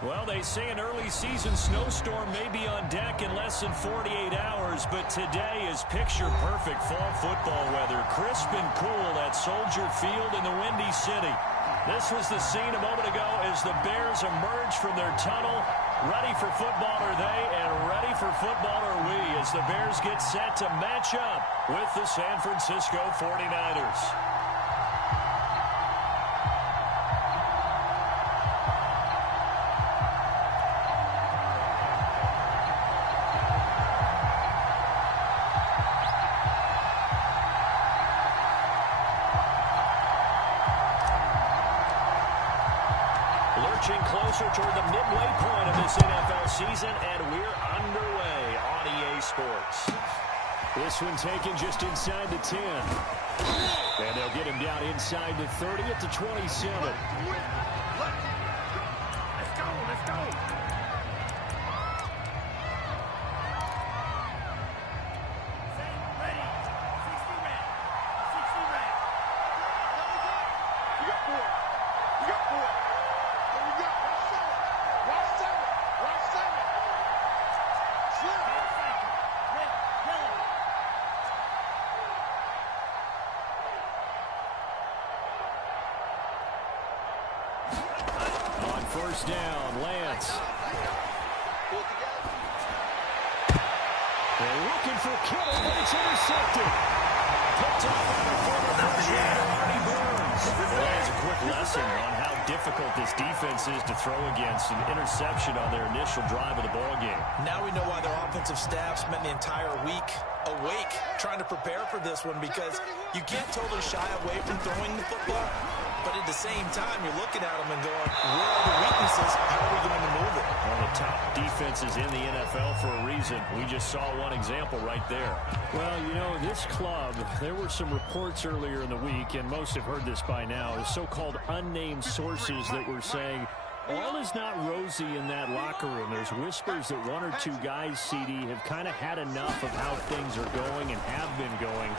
Well, they say an early season snowstorm may be on deck in less than 48 hours, but today is picture-perfect fall football weather. Crisp and cool at Soldier Field in the Windy City. This was the scene a moment ago as the Bears emerged from their tunnel. Ready for football are they, and ready for football are we, as the Bears get set to match up with the San Francisco 49ers. Closer toward the midway point of this NFL season, and we're underway on EA Sports. This one taken just inside the 10. And they'll get him down inside the 30 at the 27. Let's go, let's go. First down, Lance. They're looking for Kittle, but it's intercepted. Picked up by the former first rounder, Artie Burns. Well, it's a quick lesson on how difficult this defense is to throw against. An interception on their initial drive of the ballgame. Now we know why their offensive staff spent the entire week awake trying to prepare for this one, because you can't totally shy away from throwing the football. But at the same time, you're looking at them and going, where are the weaknesses? How are we going to move it? One of the top defenses in the NFL for a reason. We just saw one example right there. Well, you know, this club, there were some reports earlier in the week, and most have heard this by now, the so-called unnamed sources that were saying, all is not rosy in that locker room. There's whispers that one or two guys, CD, have kind of had enough of how things are going and have been going.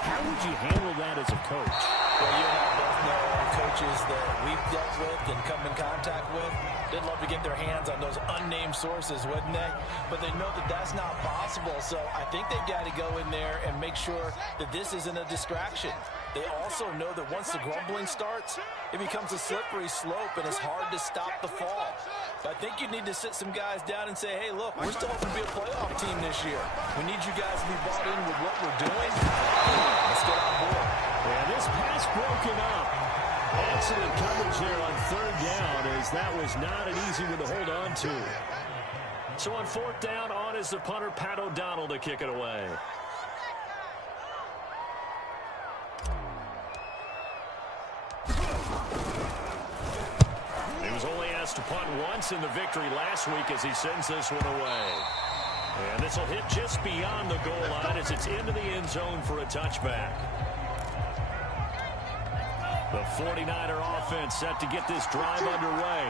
How would you handle that as a coach? Well, you and I both know coaches that we've dealt with and come in contact with. They'd love to get their hands on those unnamed sources, wouldn't they? But they know that that's not possible. So I think they've got to go in there and make sure that this isn't a distraction. They also know that once the grumbling starts, it becomes a slippery slope, and it's hard to stop the fall. But I think you need to sit some guys down and say, hey, look, we're still hoping to be a playoff team this year. We need you guys to be bought in with what we're doing. Let's get on board. Yeah, this pass broken up. Excellent coverage there on third down, as that was not an easy one to hold on to. So on fourth down, on is the punter, Pat O'Donnell, to kick it away. He was only asked to punt once in the victory last week as he sends this one away. And this will hit just beyond the goal line as it's into the end zone for a touchback. The 49er offense set to get this drive underway.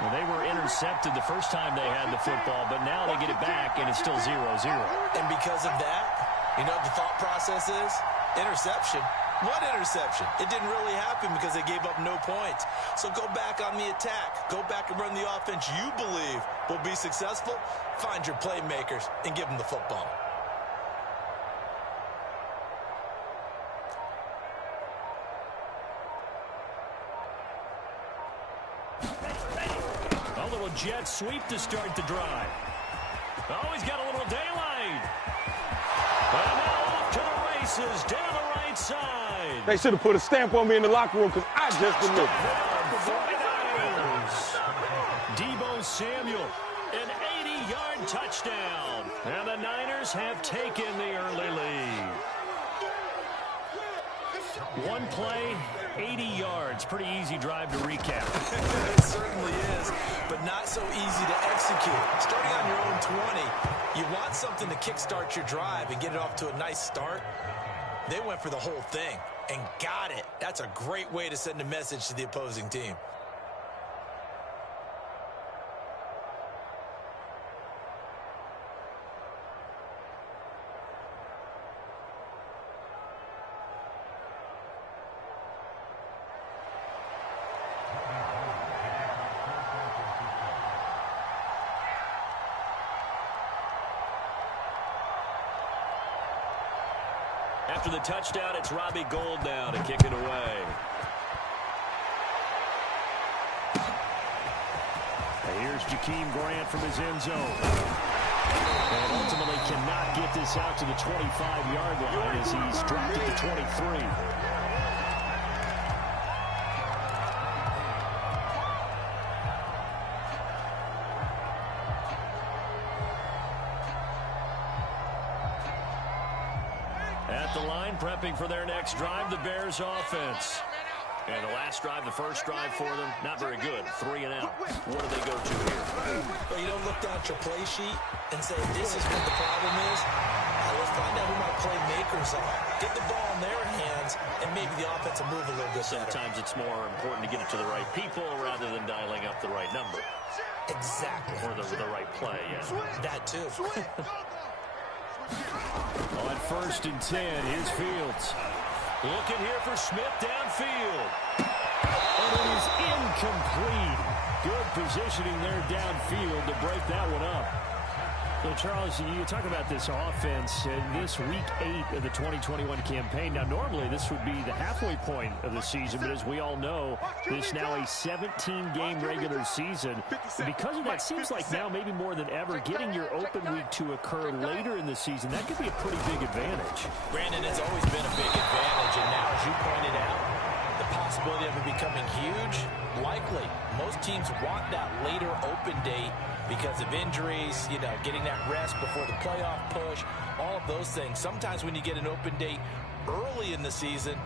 Well, they were intercepted the first time they had the football, but now they get it back, and it's still 0-0. And because of that, you know what the thought process is? Interception. What interception? It didn't really happen because they gave up no points. So go back on the attack. Go back and run the offense you believe will be successful. Find your playmakers and give them the football. A little jet sweep to start the drive. Oh, he's got a little daylight. And now off to the races down the right side. They should have put a stamp on me in the locker room because I just delivered. 49ers. Deebo Samuel, an 80-yard touchdown. And the Niners have taken the early lead. One play, 80 yards. Pretty easy drive to recap. It certainly is, but not so easy to execute. Starting on your own 20, you want something to kickstart your drive and get it off to a nice start. They went for the whole thing and got it. That's a great way to send a message to the opposing team. After the touchdown, it's Robbie Gould now to kick it away. And here's Jakeem Grant from his end zone. And ultimately cannot get this out to the 25-yard line as he's dropped at the 23. At the line, prepping for their next drive, the Bears offense. And the last drive, the first drive for them, not very good. 3 and out. What do they go to here? Well, you don't look down at your play sheet and say, this is what the problem is. Let's find out who my playmakers are. Get the ball in their hands, and maybe the offense will move a little bit better. Sometimes it's more important to get it to the right people rather than dialing up the right number. Exactly. Or the right play, yeah. That too. On 1st and 10, here's Fields. Looking here for Smith downfield. And it is incomplete. Good positioning there downfield to break that one up. So, Charles, you talk about this offense in this Week 8 of the 2021 campaign. Now, normally this would be the halfway point of the season, but as we all know, this now a 17-game regular season. And because of that, seems like now maybe more than ever, getting your open week to occur later in the season, that could be a pretty big advantage. Brandon, it's always been a big advantage, and now, as you pointed out, the possibility of it becoming huge, likely. Most teams want that later open date because of injuries, you know, getting that rest before the playoff push, all of those things. Sometimes when you get an open date early in the season,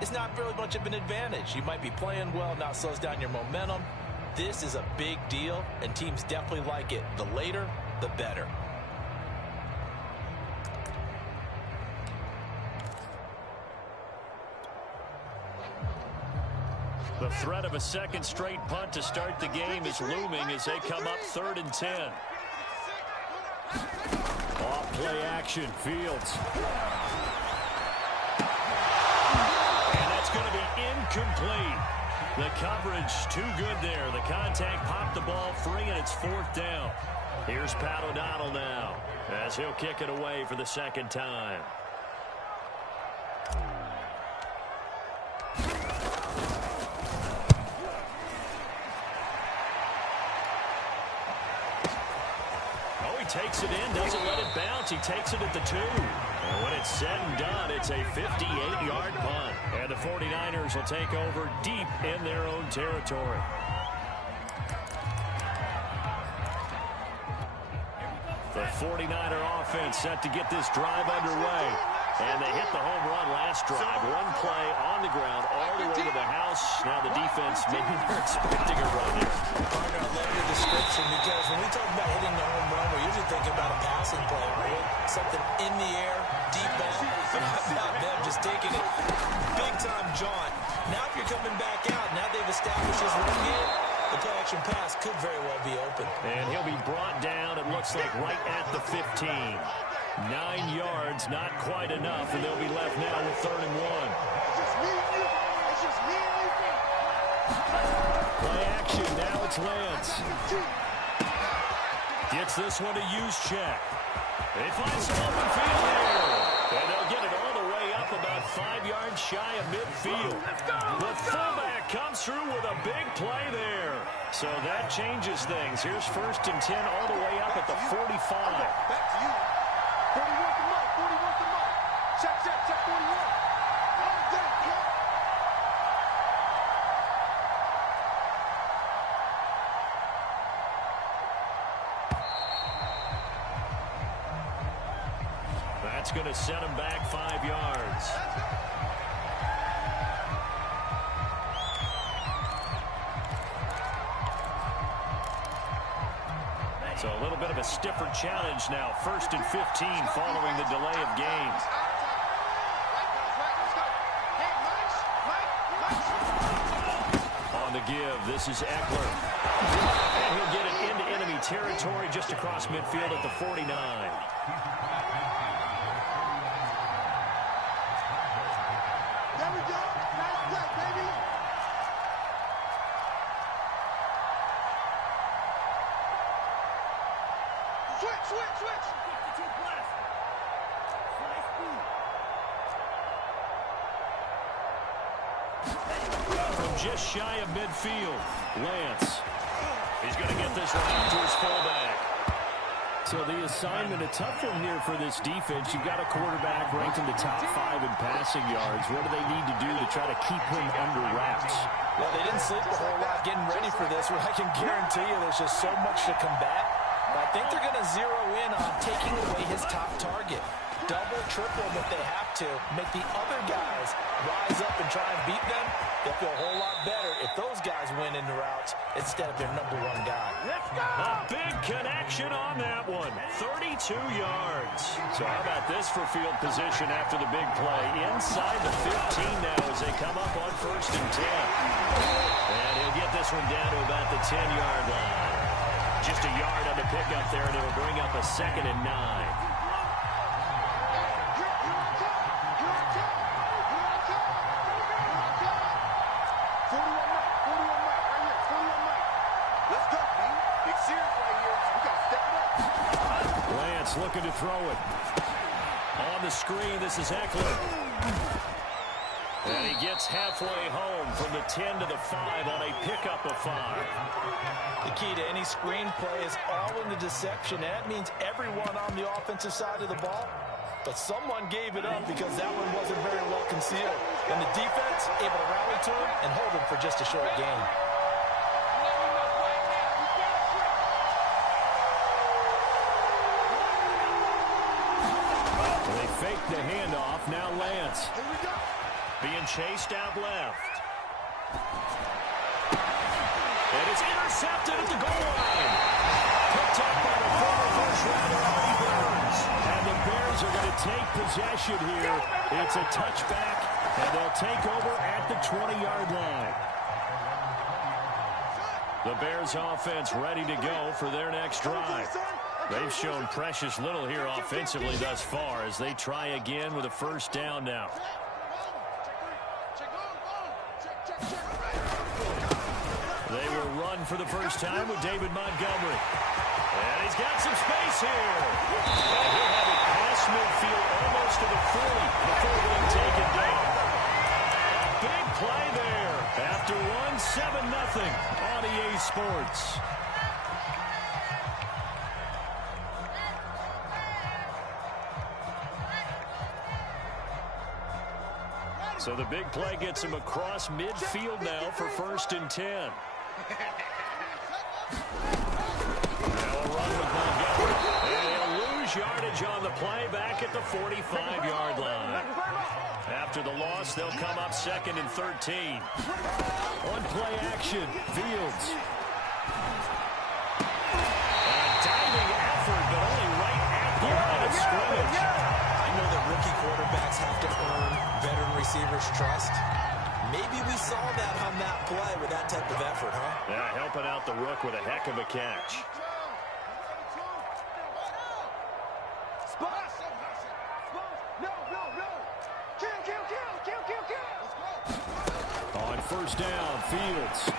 it's not really much of an advantage. You might be playing well, now it slows down your momentum. This is a big deal, and teams definitely like it. The later, the better. The threat of a second straight punt to start the game is looming as they come up 3rd and 10. Off play action, Fields. And that's going to be incomplete. The coverage too good there. The contact popped the ball free, and it's 4th down. Here's Pat O'Donnell now as he'll kick it away for the second time. Takes it in, doesn't let it bounce. He takes it at the 2. And when it's said and done, it's a 58-yard punt. And the 49ers will take over deep in their own territory. The 49er offense set to get this drive underway. And they hit the home run last drive. One play on the ground all the way to the house. Now the defense, maybe they're expecting a run here. Partner, I love your description because when we talk about hitting the home run, we're usually thinking about a passing play, right? Something in the air, deep ball. But how about them just taking it big-time jaunt? Now if you're coming back out, now they've established his run game, the play-action pass could very well be open. And he'll be brought down, it looks like, right at the 15. 9 yards, not quite enough, and they'll be left now with 3rd and 1. Play action, now it's Lance. Gets this one to Juszczyk. They find some open field here. And they'll get it all the way up about 5 yards shy of midfield. The fullback comes through with a big play there. So that changes things. Here's 1st and 10 all the way up at the 45. Back to you. 41 to Mike. 41 to Mike. Check 41. All day, yeah. That's going to set him back 5 yards. So a little bit of a stiffer challenge now. 1st and 15 following the delay of game. On the give, this is Eckler. And he'll get it into enemy territory just across midfield at the 49. There we go. Nice play, baby. Switch. From just shy of midfield, Lance. He's going to get this one out to his fullback. So the assignment, a tough one here for this defense. You've got a quarterback ranked in the top 5 in passing yards. What do they need to do to try to keep him under wraps? Well, they didn't sleep a whole lot getting ready for this. Well, I can guarantee you there's just so much to combat. But I think they're going to zero in on taking away his top target. Double, triple him if they have to. Make the other guys rise up and try and beat them. They'll feel a whole lot better if those guys win in the routes instead of their number 1 guy. A big connection on that one. 32 yards. So how about this for field position after the big play? Inside the 15 now as they come up on 1st and 10. And he'll get this one down to about the 10-yard line. Just a yard on the pickup there, and it'll bring up a 2nd and 9. Looking to throw it. On the screen, this is Eckler. And he gets halfway home from the 10 to the 5 on a pickup of 5. The key to any screen play is all in the deception. That means everyone on the offensive side of the ball. But someone gave it up because that one wasn't very well concealed. And the defense able to rally to him and hold him for just a short gain. Fake the handoff. Now Lance. Being chased out left. And it's intercepted at the goal line. Picked up by the former first-rounder, Artie Burns. And the Bears are going to take possession here. It's a touchback, and they'll take over at the 20-yard line. The Bears offense ready to go for their next drive. They've shown precious little here offensively thus far as they try again with a 1st down now. They will run for the first time with David Montgomery. And he's got some space here. And he'll have it past midfield almost to the 40 before being taken down. Big play there. After one, 7-0 on EA Sports. So the big play gets him across midfield now for 1st and 10. Now a run with Montgomery. And he'll lose yardage on the play back at the 45-yard line. After the loss, they'll come up 2nd and 13. On play action, Fields. A diving effort, but only right at the line of scrimmage. I know that rookie quarterbacks have to earn veteran receivers' trust. Maybe we saw that on that play with that type of effort, huh? Yeah, helping out the rook with a heck of a catch. On 1st down, Fields.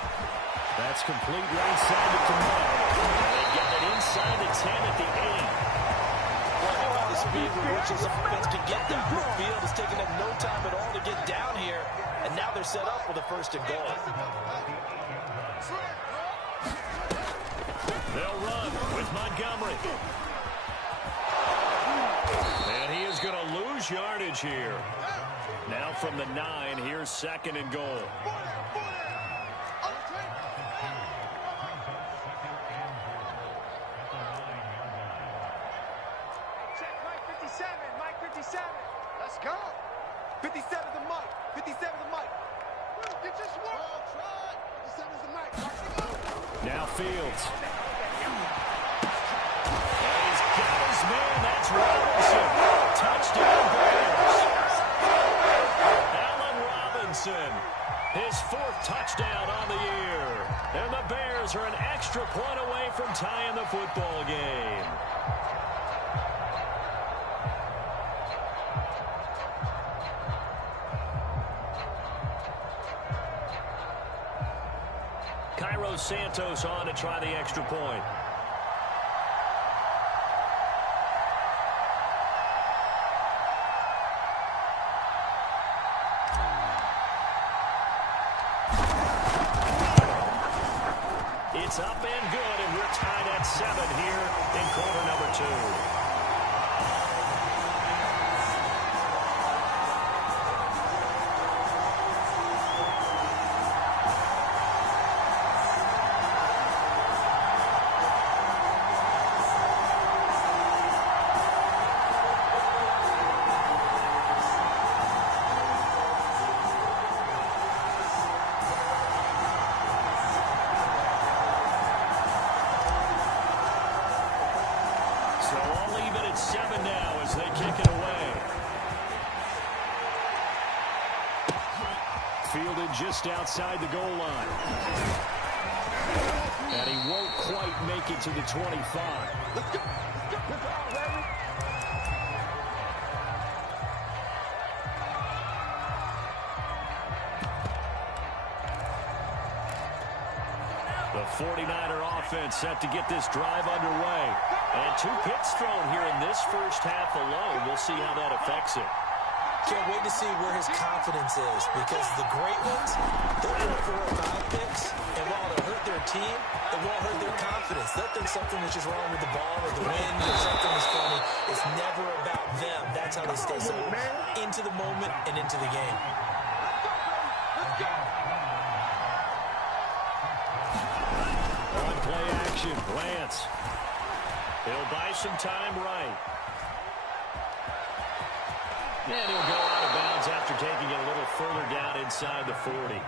That's complete right side to Kamal. They get it inside the 10 at the 8. Well, the speed with which this offense can get down the field is taking them no time at all to get down here. And now they're set up for the 1st and goal. They'll run with Montgomery. And he is going to lose yardage here. Now from the 9, here's 2nd and goal. Check Mike 57, Mike 57. Let's go. 57 the Mike, 57 the Mike. Get your swirl. 57 the Mike. Now Fields. And he's got his man. That's Robinson. Touchdown Bears. Allen Robinson. His 4th touchdown on the year. And the Bears are an extra point away from tying the football game. Cairo Santos on to try the extra point. It's up and good, and we're tied at 7 here in quarter number 2. So all even at 7 now as they kick it away. Fielded just outside the goal line. And he won't quite make it to the 25. Let's go. Let's go, baby. The 49er offense set to get this drive underway. And 2 picks thrown here in this first half alone. We'll see how that affects it. Can't wait to see where his confidence is, because the great ones, they'll throw 4 or 5 picks, and while it'll hurt their team, it won't hurt their confidence. They'll think something is just wrong with the ball or the wind or something is funny. It's never about them. That's how they stay so into the moment and into the game. Let's go. On play action, Lance. He'll buy some time right. And he'll go out of bounds after taking it a little further down inside the 40.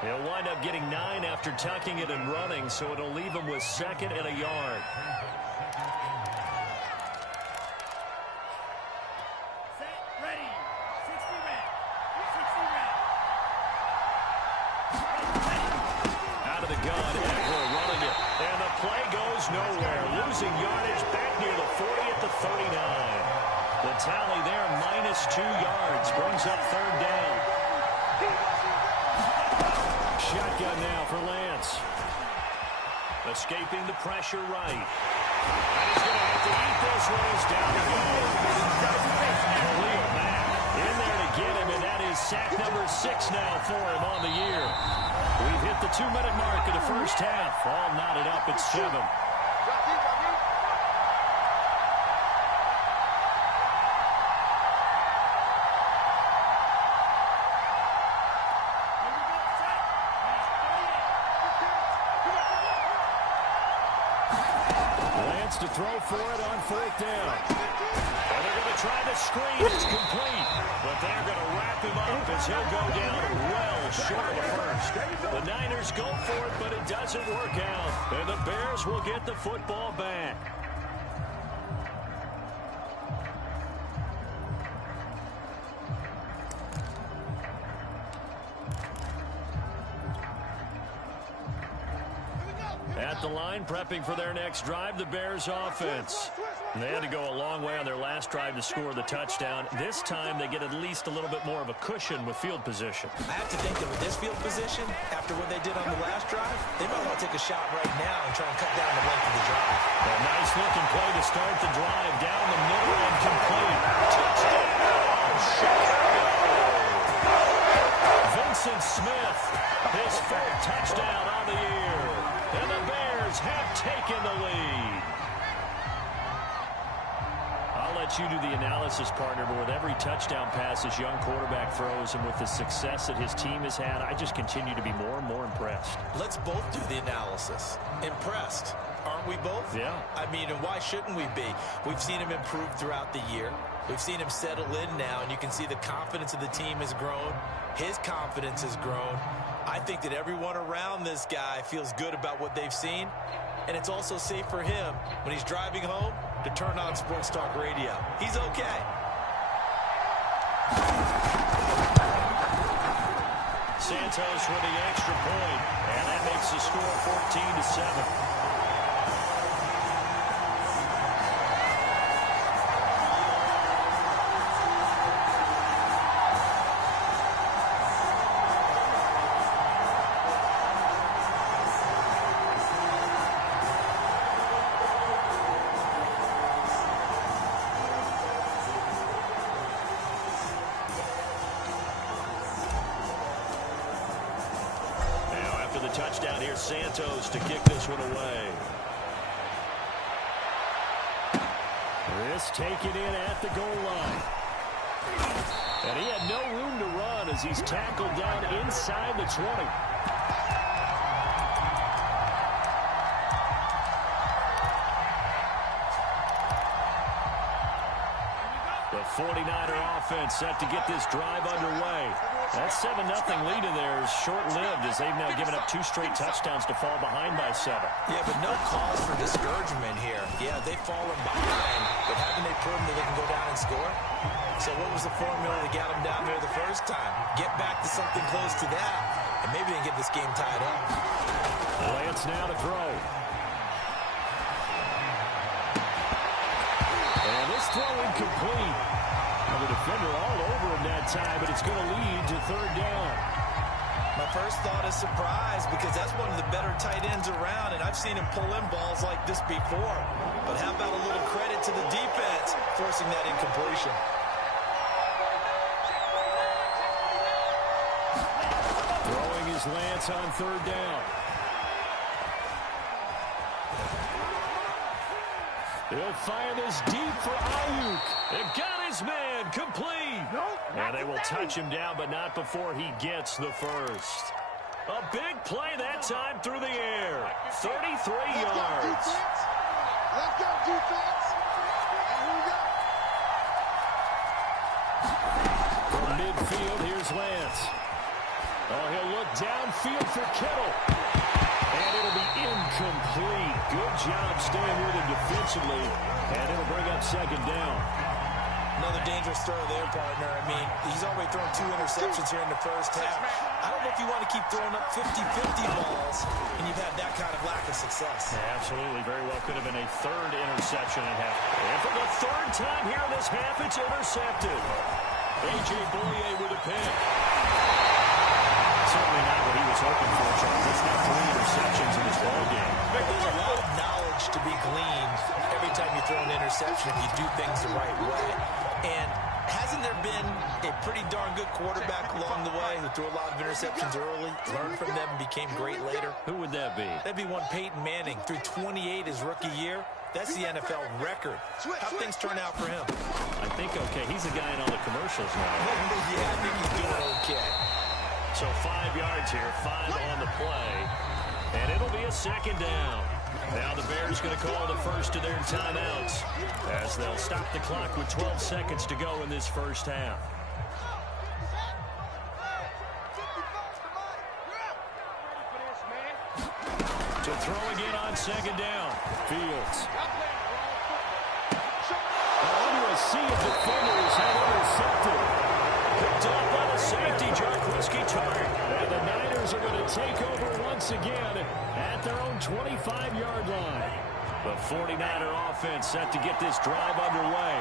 He'll wind up getting 9 after tucking it and running, so it'll leave him with 2nd and a yard. Set, ready. 60 red. 60 red. Out of the gun, Eckler running it. And the play goes nowhere. Losing yardage back near the 40 at the 39. The tally there, -2 yards. Brings up 3rd down. Shotgun now for Lance. Escaping the pressure right. And he's going to have to eat this one. He's down to go. Khalil Mack in there to get him, and that is sack number 6 now for him on the year. We've hit the 2-minute mark of the first half. All knotted up at 7. To throw for it on 4th down. And they're going to try the screen. It's complete. But they're going to wrap him up as he'll go down well short of the first. The Niners go for it, but it doesn't work out. And the Bears will get the football back. At the line, prepping for their next drive, the Bears offense. And they had to go a long way on their last drive to score the touchdown. This time, they get at least a little bit more of a cushion with field position. I have to think that with this field position, after what they did on the last drive, they might want to take a shot right now and try and cut down the length of the drive. A nice-looking play to start the drive. Down the middle and complete. Touchdown! Chicago! Vincent Smith, his 4th touchdown on the year. And the Bears have taken the lead. I'll let you do the analysis, partner, but with every touchdown pass this young quarterback throws and with the success that his team has had, I just continue to be more and more impressed. Let's both do the analysis. Impressed, aren't we both? Yeah. I mean, and why shouldn't we be? We've seen him improve throughout the year. We've seen him settle in now, and you can see the confidence of the team has grown. His confidence has grown. I think that everyone around this guy feels good about what they've seen, and it's also safe for him when he's driving home to turn on Sports Talk Radio. He's okay. Santos with the extra point, and that makes the score 14-7. the touchdown. Here's Santos to kick this one away. This taken in at the goal line. And he had no room to run as he's tackled down inside the 20. The 49er offense set to get this drive underway. That 7-0 lead in there is short-lived as they've now given up 2 straight touchdowns to fall behind by 7. Yeah, but no cause for discouragement here. Yeah, they've fallen behind, but haven't they proven that they can go down and score? So what was the formula that got them down there the first time? Get back to something close to that, and maybe they can get this game tied up. Lance now to throw. And this throw incomplete. Well, the defender all over him that time, but it's going to lead to 3rd down. My first thought is surprise because that's one of the better tight ends around, and I've seen him pull in balls like this before. But how about a little credit to the defense forcing that incompletion? Throwing is Lance on 3rd down. He'll fire this deep for Ayuk. It got his man complete. And they will touch him down, but not before he gets the first. A big play that time through the air. 33 yards. Let's go, defense. And here we go. From midfield, here's Lance. Oh, he'll look downfield for Kittle. And it'll be incomplete. Good job staying with him defensively. And it'll bring up 2nd down. Another dangerous throw there, partner. I mean, he's already thrown 2 interceptions here in the first half. I don't know if you want to keep throwing up 50-50 balls, and you've had that kind of lack of success. Yeah, absolutely. Very well could have been a 3rd interception and a half. And for the 3rd time here in this half, it's intercepted. A.J. Bouye with a pick. Certainly not what he was hoping for, Charles. That's not 3 interceptions in this ballgame. There's a lot of knowledge to be gleaned every time you throw an interception if you do things the right way. And hasn't there been a pretty darn good quarterback along the way who threw a lot of interceptions early, learned from them, and became great later? Who would that be? That'd be one Peyton Manning. Threw 28 his rookie year. That's the NFL record. How things turn out for him? I think okay. He's the guy in all the commercials now. Yeah, I think he's doing okay. So 5 yards here, 5 on the play. And it'll be a 2nd down. Now the Bears going to call the first of their timeouts as they'll stop the clock with 12 seconds to go in this first half. To throw again on 2nd down. Fields. Under a sea of defenders had intercepted. Picked up by the safety, Jaquiski Tartt. And the Niners are going to take over once again at their own 25-yard line. The 49er offense set to get this drive underway.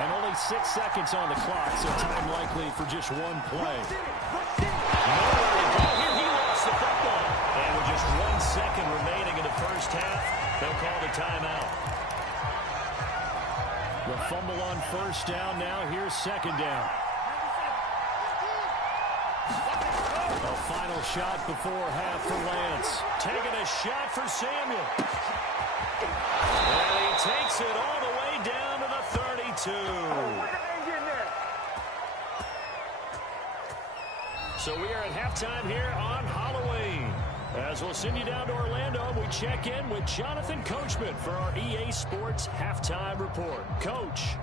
And only 6 seconds on the clock, so time likely for just one play. Nowhere to go here. He lost the football. And with just 1 second remaining in the first half, they'll call the timeout. The fumble on 1st down. Now here's 2nd down. A final shot before half for Lance. Taking a shot for Samuel. And he takes it all the way down to the 32. So we are at halftime here on Halloween. As we'll send you down to Orlando, we check in with Jonathan Coachman for our EA Sports Halftime Report. Coach.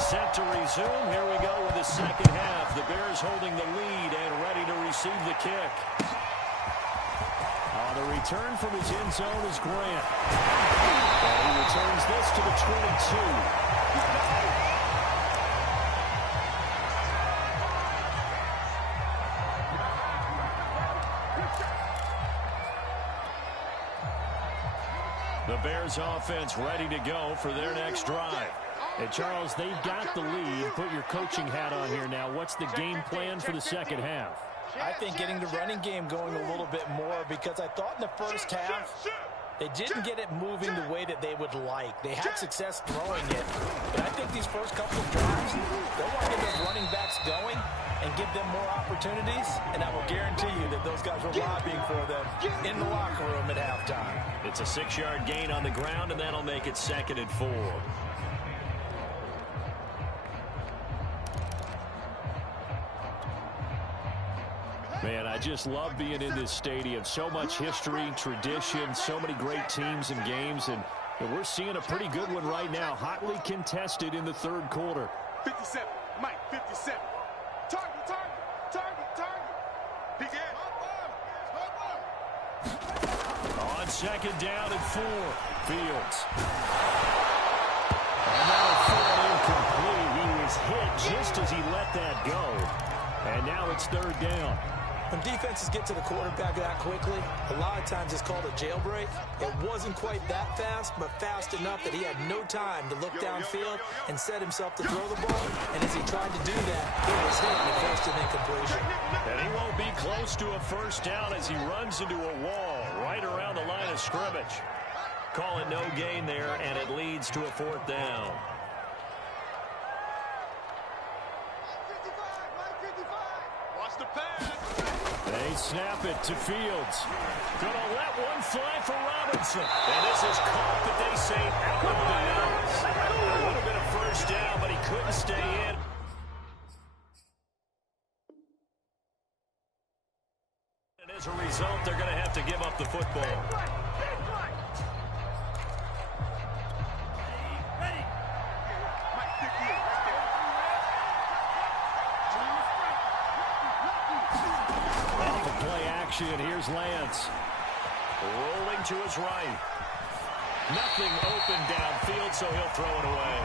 Set to resume. Here we go with the second half. The Bears holding the lead and ready to receive the kick. On the return from his end zone is Grant. And he returns this to the 22. The Bears offense ready to go for their next drive. Hey, Charles, they've got the lead. Put your coaching hat on here now. What's the game plan for the second half? I think getting the running game going a little bit more because I thought in the first half They didn't get it moving the way that they would like. They had success throwing it. But I think these first couple of drives, they'll want to get those running backs going and give them more opportunities. And I will guarantee you that those guys were lobbying for them in the locker room at halftime. It's a 6-yard gain on the ground, and that'll make it 2nd and 4. Man, I just love being in this stadium. So much history, tradition, so many great teams and games, and we're seeing a pretty good one right now. Hotly contested in the third quarter. 57, Mike, 57. Target, target, target, target. Big Ed. On 2nd down and 4, Fields. And that'll fall incomplete. He was hit just as he let that go. And now it's 3rd down. When defenses get to the quarterback that quickly, a lot of times it's called a jailbreak. It wasn't quite that fast, but fast enough that he had no time to look downfield and set himself to throw the ball. And as he tried to do that, he was hit and forced an incompletion. And he won't be close to a 1st down as he runs into a wall right around the line of scrimmage. Call it no gain there, and it leads to a 4th down. Watch the pass. They snap it to Fields. Gonna let one fly for Robinson. And this is caught, but they say out of bounds. It would have been a 1st down, but he couldn't stay in. And as a result, they're going to have to give up the football. Ready. Mike, 58, right there. Off the play action, here's Lance. Rolling to his right. Nothing open downfield, so he'll throw it away.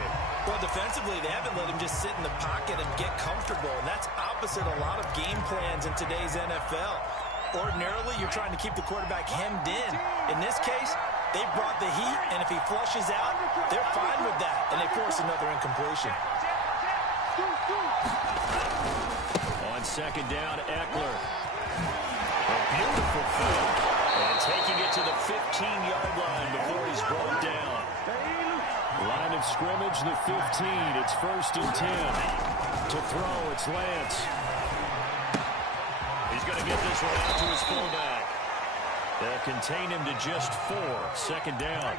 Well, defensively, they haven't let him just sit in the pocket and get comfortable, and that's opposite a lot of game plans in today's NFL. Ordinarily, you're trying to keep the quarterback hemmed in. In this case, they brought the heat, and if he flushes out, they're fine with that, and they force another incompletion. On 2nd down, Eckler. A beautiful throw. And taking it to the 15-yard line before he's brought down. Line of scrimmage, the 15. It's 1st and 10. To throw, it's Lance. He's going to get this one out to his fullback. They'll contain him to just 4. 2nd down.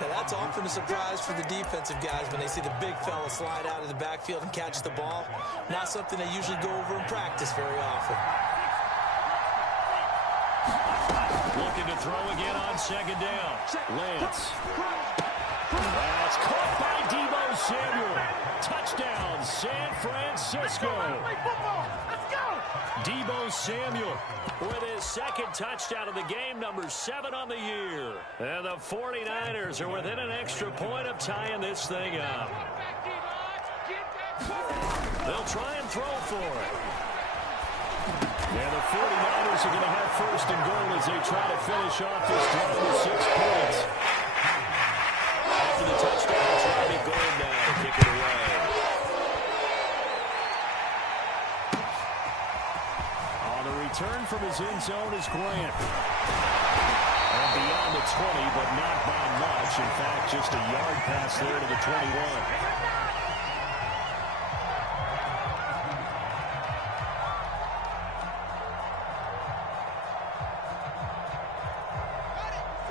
Now, that's often a surprise for the defensive guys when they see the big fella slide out of the backfield and catch the ball. Not something they usually go over in practice very often. Looking to throw again on 2nd down. Lance. That's caught by Deebo Samuel. Touchdown, San Francisco. Deebo Samuel with his 2nd touchdown of the game, number 7 on the year. And the 49ers are within an extra point of tying this thing up. They'll try and throw for it. And the 49ers are going to have 1st and goal as they try to finish off this drive with 6 points. After the touchdown, it's Robbie Gould now to kick it away. On the return from his end zone is Grant. And beyond the 20, but not by much. In fact, just a yard pass there to the 21.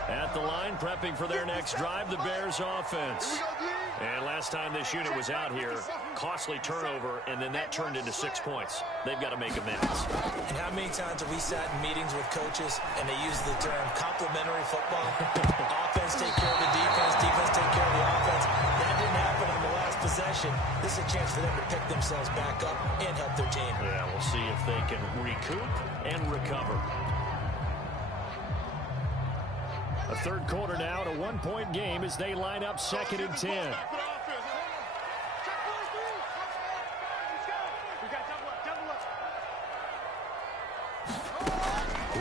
At the line, prepping for their next drive, the Bears offense. And last time this unit was out here, costly turnover, and then that turned into 6 points. They've got to make amends. And how many times have we sat in meetings with coaches and they use the term complementary football? Offense take care of the defense, defense take care of the offense. That didn't happen on the last possession. This is a chance for them to pick themselves back up and help their team. Yeah, we'll see if they can recoup and recover. A third quarter now, and a one-point game as they line up 2nd and 10.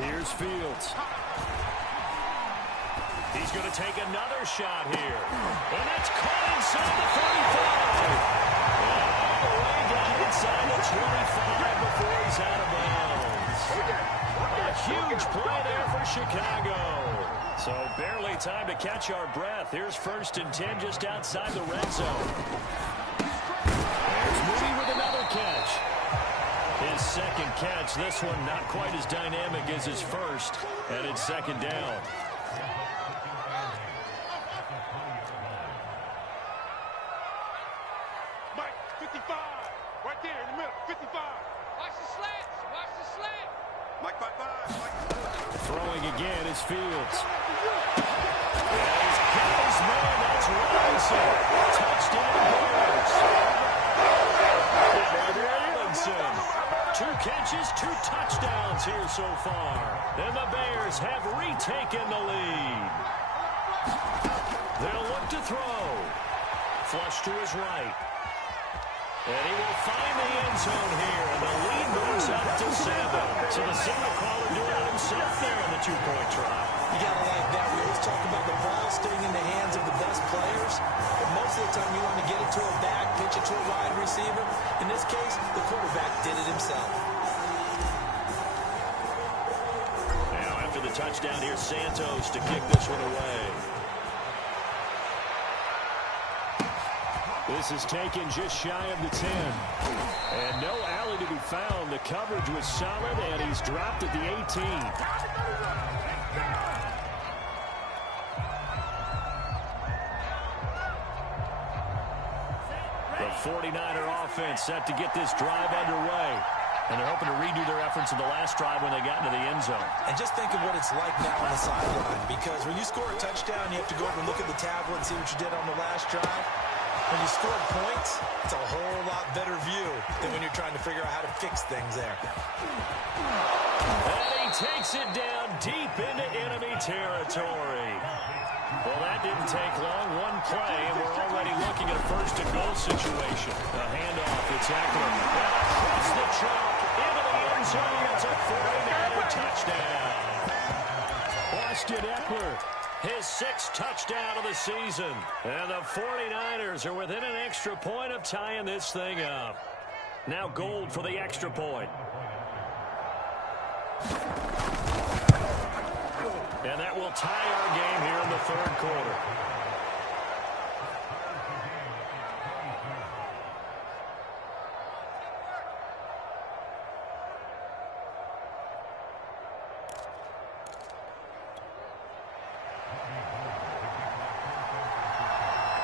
Here's Fields. He's going to take another shot here. And it's caught inside the 35. And all the way down inside the 25 before he's out of bounds. A huge play there for Chicago. So barely time to catch our breath. Here's 1st and 10 just outside the red zone. There's Moody with another catch. His second catch, this one not quite as dynamic as his first, and it's 2nd down. Mike, 55. Right there in the middle, 55. Watch the slants. Watch the slant. Mike, 5-5. Mike. Throwing again is Fields. Yeah, he's got his man. That's Robinson. Touchdown Bears. Robinson. 2 catches, 2 touchdowns here so far. And the Bears have retaken the lead. They'll look to throw. Flush to his right. And he will find the end zone here. And the lead moves up to 7. So the signal caller doing it himself there on the 2-point try. You got to like that. We always talk about the ball staying in the hands of the best players. But most of the time you want to get it to a back, pitch it to a wide receiver. In this case, the quarterback did it himself. Now after the touchdown, here's Santos to kick this one away. This is taken just shy of the 10. And no alley to be found. The coverage was solid, and he's dropped at the 18. The 49er offense set to get this drive underway. And they're hoping to redo their efforts in the last drive when they got into the end zone. And just think of what it's like now on the sideline. Because when you score a touchdown, you have to go over and look at the tablet and see what you did on the last drive. When you score points, it's a whole lot better view than when you're trying to figure out how to fix things there. And he takes it down deep into enemy territory. Well, that didn't take long. One play, and we're already looking at a 1st and goal situation. A handoff, it's Eckler. And across the chalk into the end zone. It's a 49er touchdown. Austin Eckler. His 6th touchdown of the season. And the 49ers are within an extra point of tying this thing up. Now Gold for the extra point. And that will tie our game here in the 3rd quarter.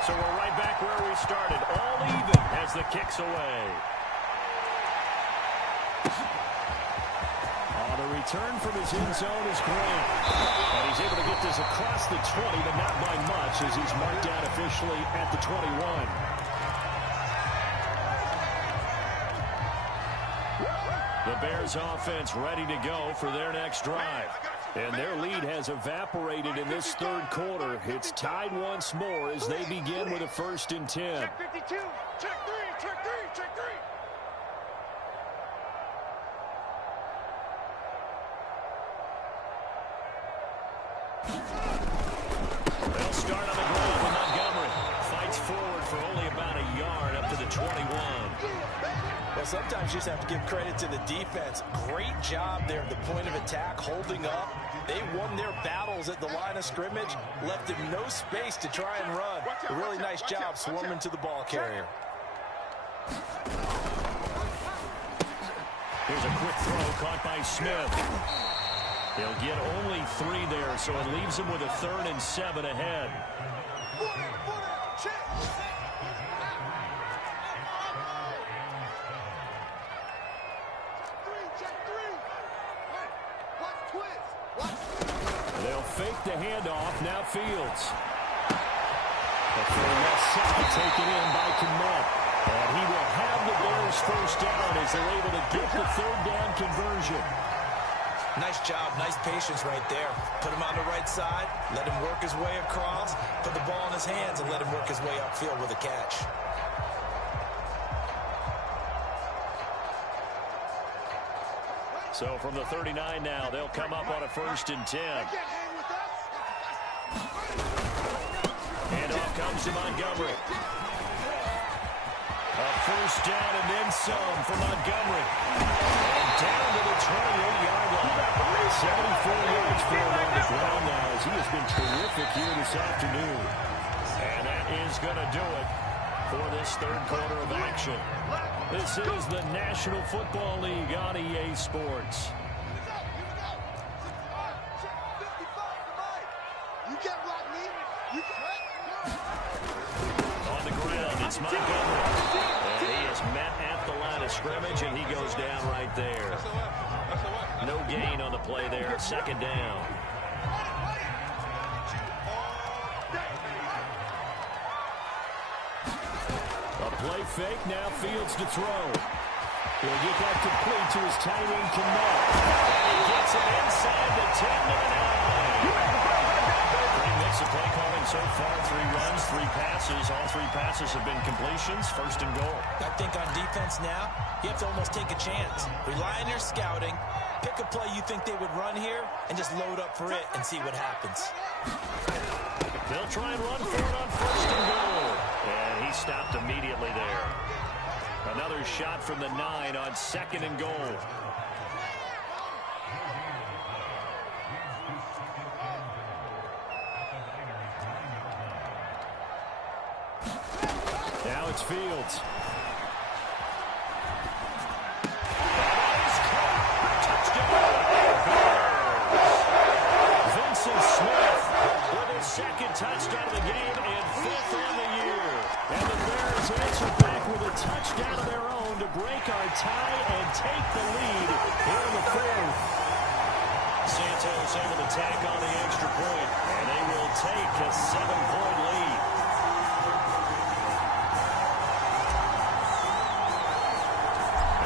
So we're right back where we started. All even as the kick's away. The return from his end zone is Grant. And he's able to get this across the 20, but not by much as he's marked down officially at the 21. The Bears offense ready to go for their next drive. And their lead has evaporated in this 3rd quarter. It's tied once more as they begin with a 1st and 10. Check 52. Check 3. Check 3. Check 3. They'll start on the ground with Montgomery. Fights forward for only about a yard up to the 21. Well, sometimes you just have to give credit to the defense. Great job there at the point of attack, holding up. They won their battles at the line of scrimmage, left him no space to try and run. A really nice job swarming to the ball carrier. Here's a quick throw caught by Smith. They'll get only 3 there, so it leaves them with a 3rd and 7 ahead. They'll fake the handoff. Now Fields. The full left side taken in by Kmet. And he will have the Bears 1st down as they're able to get the 3rd down conversion. Nice job, nice patience right there. Put him on the right side, let him work his way across, put the ball in his hands, and let him work his way upfield with a catch. So from the 39 now, they'll come up on a 1st and 10. And off comes to Montgomery. A 1st down and then some for Montgomery. And down to the 28-yard line. 74 yards for him on the ground now as he has been terrific here this afternoon. And that is going to do it for this third quarter of action. This is the National Football League on EA Sports. On the ground, it's Montgomery. And he is met at the line of scrimmage, and he goes down right there. No gain on the play there, second down. A play fake, now Fields to throw. He'll get that complete to his tight end, Kmet. He gets it inside the 10 to the 9. Great mix of play calling so far. 3 runs, 3 passes. All 3 passes have been completions. First and goal. I think on defense now, you have to almost take a chance. Rely on your scouting. Pick a play you think they would run here and just load up for it and see what happens. They'll try and run for it on first and goal. And he stopped immediately there. Another shot from the 9 on second and goal. Now it's Fields. Vincent Smith with his second touchdown of the game and 5th on the year. And the Bears answer back with a touchdown of their own to break our tie and take the lead here in the 4th. Santos able to tack on the extra point, and they will take a 7-point lead.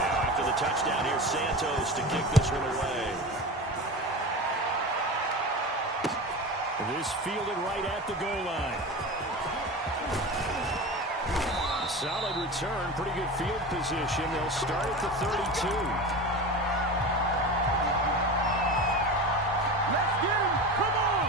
Now after the touchdown, here's Santos to kick this one away. This fielded right at the goal line. Solid return, pretty good field position. They'll start at the 32. Let's get him! Come on!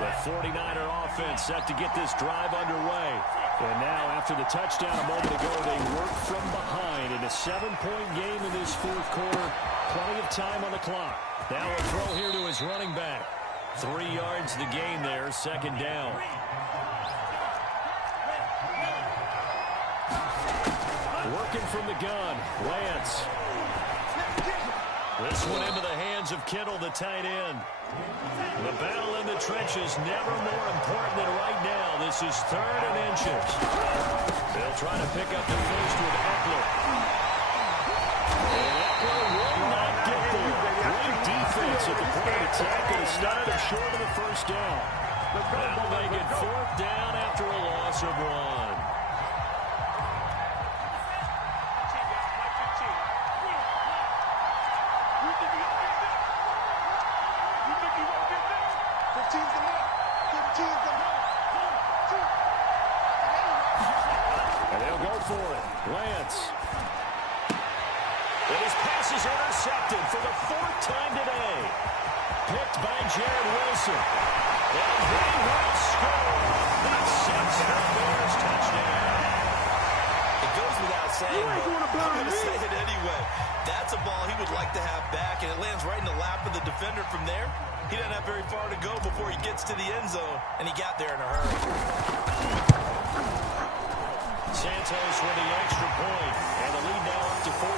The 49er offense set to get this drive underway. And now, after the touchdown a moment ago, they work from behind in a 7-point game in this 4th quarter. Plenty of time on the clock. Now a throw here to his running back. 3 yards the gain there, second down. Working from the gun, Lance. This one into the hands of Kittle, the tight end. The battle in the trenches never more important than right now. This is 3rd and inches. They'll try to pick up the first with Eckler. And Eckler will not get there. Great defense at the point of attack, and it started him short of the first down. That'll make it 4th down after a loss of 1. Lance. And his pass is intercepted for the 4th time today. Picked by Jared Wilson. And they will score. The 6th Bears touchdown. It goes without saying, I'm going to say it anyway. That's a ball he would like to have back, and it lands right in the lap of the defender from there. He doesn't have very far to go before he gets to the end zone, and he got there in a hurry. Santos with the extra point, and the lead now up to 14.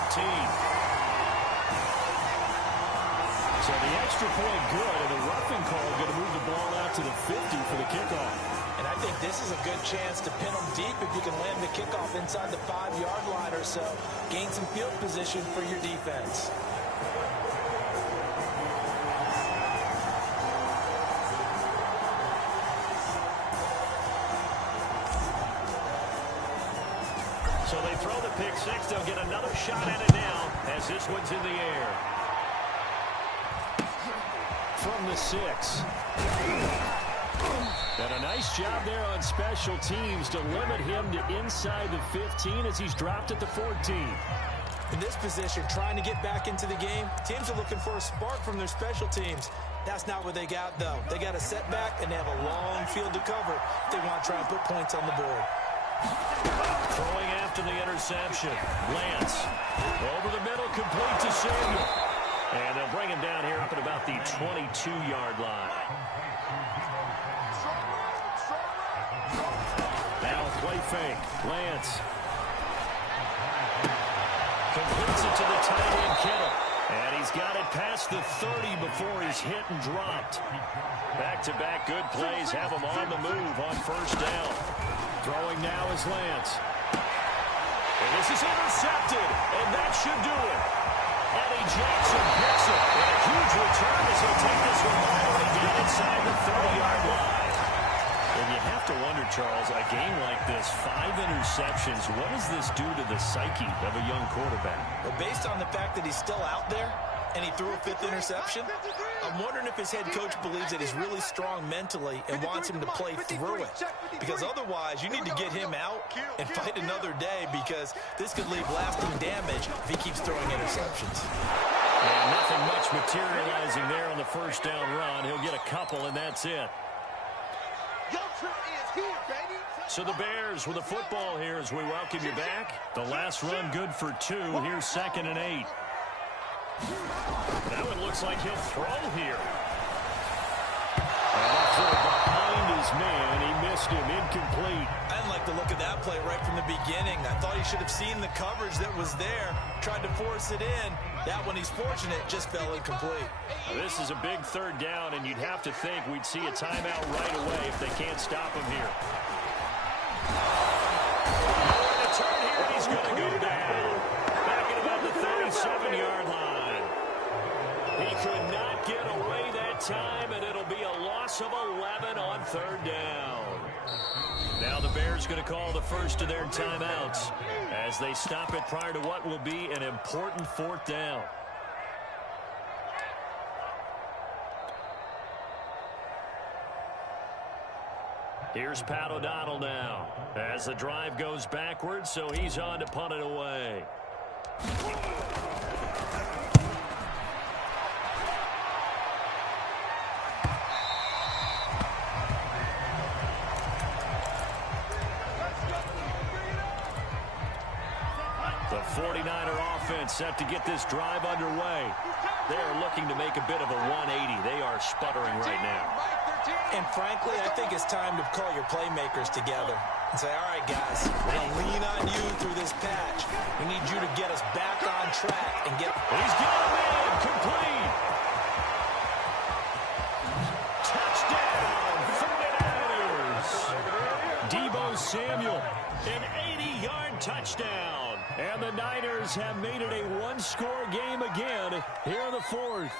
So the extra point good, and the roughing call going to move the ball out to the 50 for the kickoff. And I think this is a good chance to pin them deep if you can land the kickoff inside the 5-yard line or so. Gain some field position for your defense. So they throw the pick six. They'll get another shot at it now as this one's in the air. From the 6. And a nice job there on special teams to limit him to inside the 15 as he's dropped at the 14. In this position, trying to get back into the game, teams are looking for a spark from their special teams. That's not what they got, though. They got a setback, and they have a long field to cover if they want to try and put points on the board. Throwing after the interception. Lance over the middle, complete to Samuel. And they'll bring him down here up at about the 22-yard line. Now play fake. Lance completes it to the tight end, Kittle. And he's got it past the 30 before he's hit and dropped. Back-to-back good plays have him on the move on first down. Throwing now is Lance. And this is intercepted, and that should do it. Eddie Jackson picks it. And a huge return as he'll take this one all the way down inside the 30-yard line. And you have to wonder, Charles, a game like this, 5 interceptions, what does this do to the psyche of a young quarterback? Well, based on the fact that he's still out there and he threw a 5th interception, I'm wondering if his head coach believes that he's really strong mentally and wants him to play through it. Because otherwise, you need to get him out and fight another day, because this could leave lasting damage if he keeps throwing interceptions. And nothing much materializing there on the first down run. He'll get a couple, and that's it. So the Bears with the football here as we welcome you back. The last run good for 2. Here's 2nd and 8. That one looks like he'll throw here. And behind his man, he missed him, incomplete. I didn't like the look of that play right from the beginning. I thought he should have seen the coverage that was there, tried to force it in. That one, he's fortunate, just fell incomplete. Now, this is a big 3rd down, and you'd have to think we'd see a timeout right away if they can't stop him here. Nowhere to turn here, he's going to go down. Back at about the 37-yard line. He could not get away that time, and it'll be a loss of 11 on 3rd down. Now the Bears going to call the first of their timeouts as they stop it prior to what will be an important 4th down. Here's Pat O'Donnell now as the drive goes backwards, so he's on to punt it away. The 49er offense set to get this drive underway. They're looking to make a bit of a 180. They are sputtering right now. And frankly, I think it's time to call your playmakers together and say, all right, guys, we're going to lean on you through this patch. We need you to get us back on track and get... He's got him in, complete. Touchdown, 49ers. Deebo Samuel, an 80-yard touchdown. And the Niners have made it a one-score game again here in the 4th.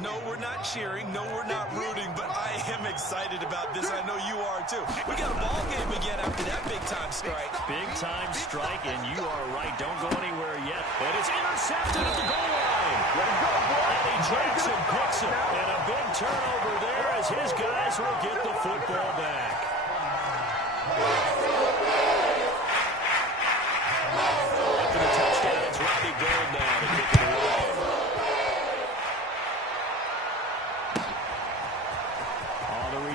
No, we're not cheering. No, we're not rooting, but I am excited about this. I know you are, too. We got a ball game again after that big-time strike. Big-time strike, and you are right. Don't go anywhere yet. And it's intercepted at the goal line. Eddie Jackson picks it, and a big turnover there as his guys will get the football back. After the touchdown, it's Robbie Gould now to kick it away.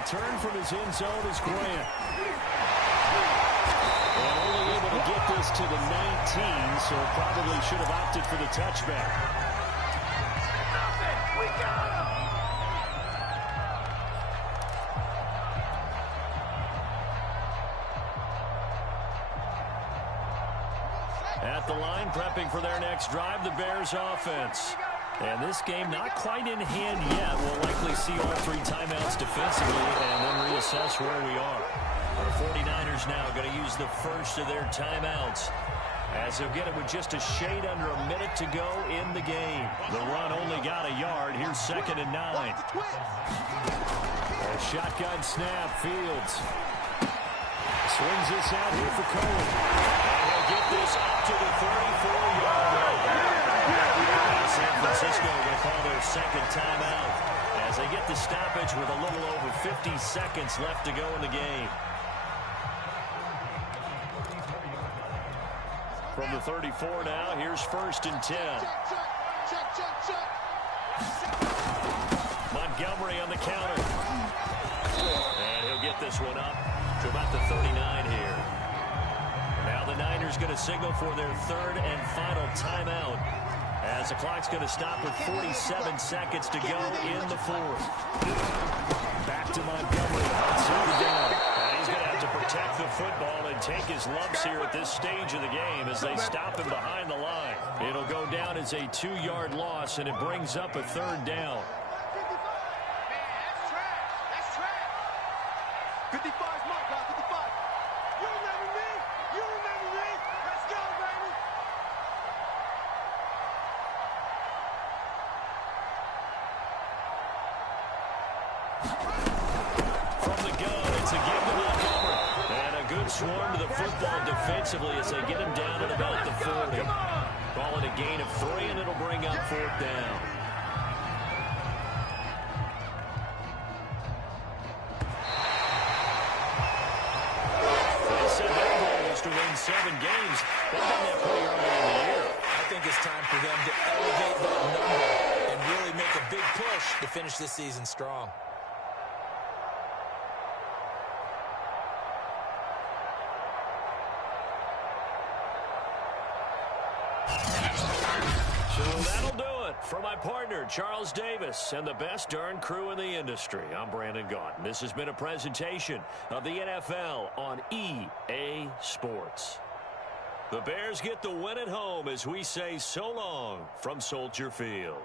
Return from his end zone is Grant. And only able to get this to the 19, so probably should have opted for the touchback. At the line, prepping for their next drive, the Bears offense. And this game not quite in hand yet. We'll likely see all 3 timeouts defensively and then reassess where we are. The 49ers now going to use the first of their timeouts as they'll get it with just a shade under a minute to go in the game. The run only got a yard. Here's 2nd and 9. A shotgun snap, Fields. Swings this out here for Cohen. And he'll get this up to the 34-yard line. San Francisco will call their 2nd timeout as they get the stoppage with a little over 50 seconds left to go in the game. From the 34 now, here's 1st and 10. Montgomery on the counter. And he'll get this one up to about the 39 here. Now the Niners going to signal for their third and final timeout, as the clock's going to stop with 47 seconds to go in the fourth. Back to Montgomery. Outside down. And he's going to have to protect the football and take his lumps here at this stage of the game as they stop him behind the line. It'll go down as a 2-yard loss, and it brings up a third down. Man, that's trash. That's trash. 55's my guy, 55. You remember me? You remember me? Let's go, baby. From the gun, it's a give to Montgomery. And a good swarm to the football defensively as they get him down at about the 40. Call it a gain of 3, and it'll bring up fourth down. They said their goal was to win 7 games. They've done that pretty early in the year. I think it's time for them to elevate that number and really make a big push to finish this season strong. So that'll do it for my partner, Charles Davis, and the best darn crew in the industry. I'm Brandon Gaudin. This has been a presentation of the NFL on EA Sports. The Bears get the win at home as we say so long from Soldier Field.